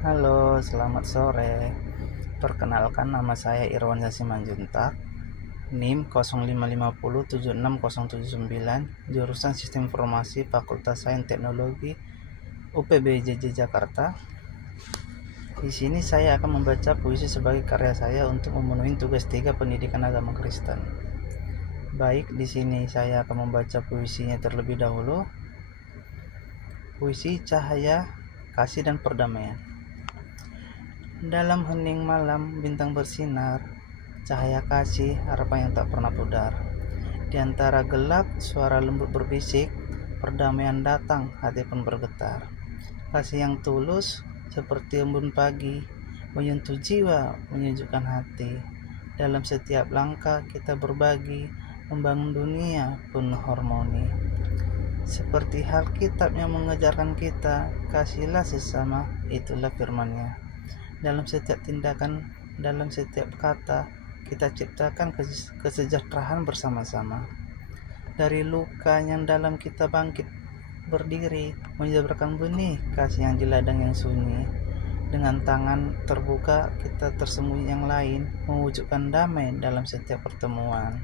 Halo, selamat sore. Perkenalkan, nama saya Irwan Simanjuntak, NIM 0550760079, jurusan Sistem Informasi Fakultas Sains Teknologi UPBJJ Jakarta. Di sini saya akan membaca puisi sebagai karya saya untuk memenuhi tugas 3 Pendidikan Agama Kristen. Baik, di sini saya akan membaca puisinya terlebih dahulu. Puisi Cahaya, Kasih dan Perdamaian. Dalam hening malam bintang bersinar, cahaya kasih harapan yang tak pernah pudar. Di antara gelap suara lembut berbisik, perdamaian datang hati pun bergetar. Kasih yang tulus seperti embun pagi, menyentuh jiwa, menyejukkan hati. Dalam setiap langkah kita berbagi, membangun dunia penuh harmoni. Seperti hal kitab yang mengajarkan kita, kasihlah sesama, itulah firman-Nya. Dalam setiap tindakan, dalam setiap kata, kita ciptakan kesejahteraan bersama-sama. Dari luka yang dalam kita bangkit berdiri, menyebarkan benih kasih yang di ladang yang sunyi. Dengan tangan terbuka, kita tersembunyi yang lain, mewujudkan damai dalam setiap pertemuan.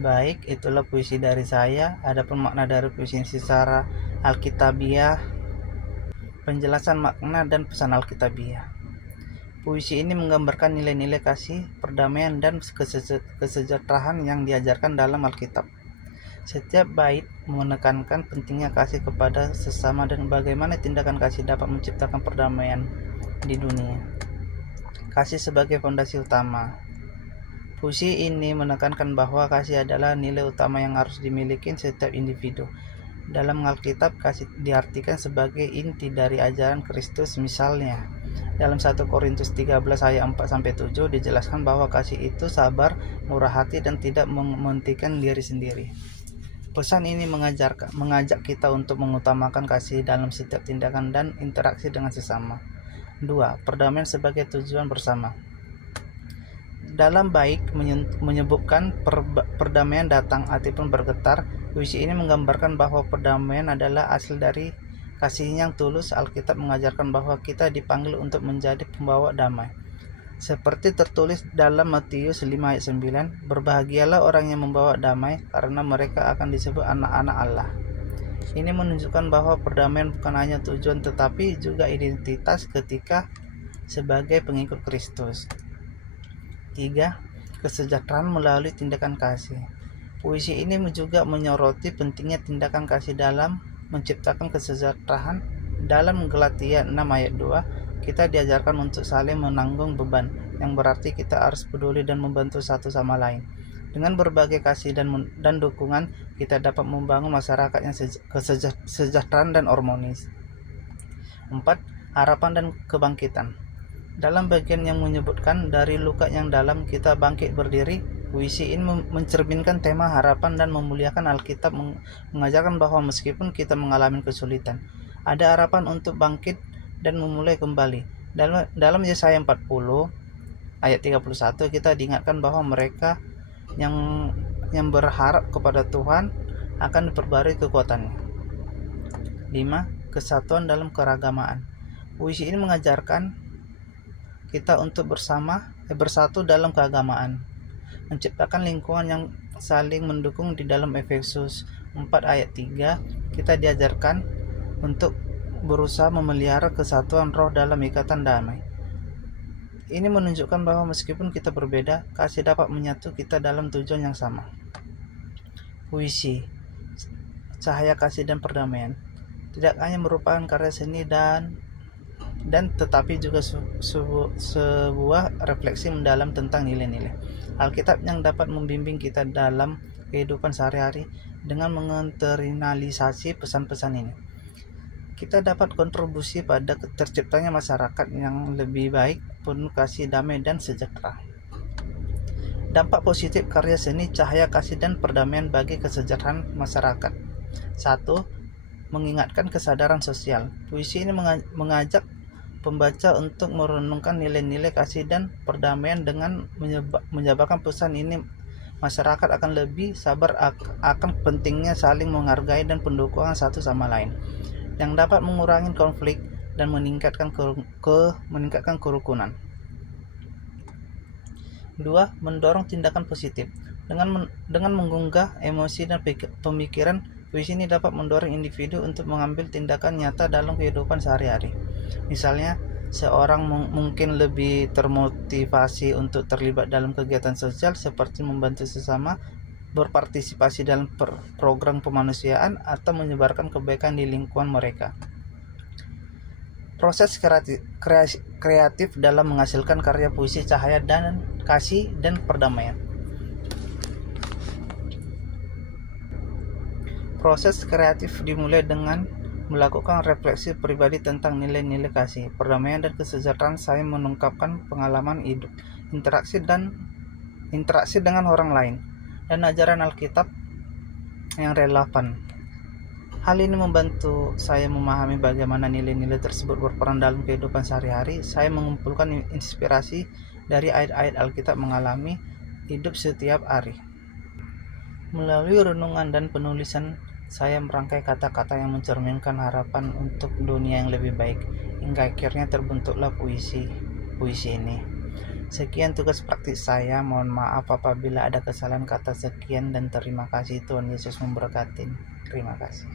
Baik, itulah puisi dari saya. Adapun makna dari puisi secara Alkitabiah, penjelasan makna dan pesan Alkitabiah. Puisi ini menggambarkan nilai-nilai kasih, perdamaian, dan kesejahteraan yang diajarkan dalam Alkitab. Setiap bait menekankan pentingnya kasih kepada sesama dan bagaimana tindakan kasih dapat menciptakan perdamaian di dunia. Kasih sebagai fondasi utama. Puisi ini menekankan bahwa kasih adalah nilai utama yang harus dimiliki setiap individu. Dalam Alkitab, kasih diartikan sebagai inti dari ajaran Kristus. Misalnya, dalam 1 Korintus 13 ayat 4-7 dijelaskan bahwa kasih itu sabar, murah hati, dan tidak mementingkan diri sendiri. Pesan ini mengajak kita untuk mengutamakan kasih dalam setiap tindakan dan interaksi dengan sesama. 2. Perdamaian sebagai tujuan bersama. Dalam bait menyebutkan perdamaian datang, hati pun bergetar. Puisi ini menggambarkan bahwa perdamaian adalah hasil dari kasih yang tulus. Alkitab mengajarkan bahwa kita dipanggil untuk menjadi pembawa damai. Seperti tertulis dalam Matius 5 ayat 9, berbahagialah orang yang membawa damai, karena mereka akan disebut anak-anak Allah. Ini menunjukkan bahwa perdamaian bukan hanya tujuan tetapi juga identitas ketika sebagai pengikut Kristus. 3. Kesejahteraan melalui tindakan kasih. Puisi ini juga menyoroti pentingnya tindakan kasih dalam menciptakan kesejahteraan. Dalam Galatia 6 ayat 2, kita diajarkan untuk saling menanggung beban, yang berarti kita harus peduli dan membantu satu sama lain. Dengan berbagai kasih dan dukungan, kita dapat membangun masyarakat yang kesejahteraan dan harmonis. 4. Harapan dan kebangkitan. Dalam bagian yang menyebutkan dari luka yang dalam kita bangkit berdiri, puisi ini mencerminkan tema harapan dan memuliakan. Alkitab mengajarkan bahwa meskipun kita mengalami kesulitan, ada harapan untuk bangkit dan memulai kembali. Dalam Yesaya 40 ayat 31 kita diingatkan bahwa mereka yang berharap kepada Tuhan akan diperbarui kekuatannya. 5. Kesatuan dalam keragamaan. Puisi ini mengajarkan kita untuk bersatu dalam keagamaan, menciptakan lingkungan yang saling mendukung. Di dalam Efesus 4 ayat 3 kita diajarkan untuk berusaha memelihara kesatuan roh dalam ikatan damai. Ini menunjukkan bahwa meskipun kita berbeda, kasih dapat menyatu kita dalam tujuan yang sama. Puisi Cahaya Kasih dan Perdamaian tidak hanya merupakan karya seni dan tetapi juga sebuah refleksi mendalam tentang nilai-nilai Alkitab yang dapat membimbing kita dalam kehidupan sehari-hari. Dengan menginternalisasi pesan-pesan ini, kita dapat kontribusi pada terciptanya masyarakat yang lebih baik, penuh kasih, damai, dan sejahtera. Dampak positif karya seni Cahaya Kasih dan Perdamaian bagi kesejahteraan masyarakat. 1. Mengingatkan kesadaran sosial. Puisi ini mengajak pembaca untuk merenungkan nilai-nilai kasih dan perdamaian. Dengan menjabarkan pesan ini, masyarakat akan lebih sabar akan pentingnya saling menghargai dan pendukungan satu sama lain, yang dapat mengurangi konflik dan meningkatkan kerukunan. 2. Mendorong tindakan positif. Dengan mengunggah emosi dan pemikiran, puisi ini dapat mendorong individu untuk mengambil tindakan nyata dalam kehidupan sehari-hari. Misalnya, seorang mungkin lebih termotivasi untuk terlibat dalam kegiatan sosial seperti membantu sesama, berpartisipasi dalam program kemanusiaan, atau menyebarkan kebaikan di lingkungan mereka. Proses kreatif dalam menghasilkan karya puisi cahaya dan kasih dan perdamaian. Proses kreatif dimulai dengan melakukan refleksi pribadi tentang nilai-nilai kasih, perdamaian, dan kesejahteraan. Saya mengungkapkan pengalaman hidup, interaksi dengan orang lain, dan ajaran Alkitab yang relevan. Hal ini membantu saya memahami bagaimana nilai-nilai tersebut berperan dalam kehidupan sehari-hari. Saya mengumpulkan inspirasi dari ayat-ayat Alkitab mengalami hidup setiap hari. Melalui renungan dan penulisan, saya merangkai kata-kata yang mencerminkan harapan untuk dunia yang lebih baik, hingga akhirnya terbentuklah puisi ini. Sekian tugas praktis saya. Mohon maaf apabila ada kesalahan kata. Sekian dan terima kasih. Tuhan Yesus memberkati. Terima kasih.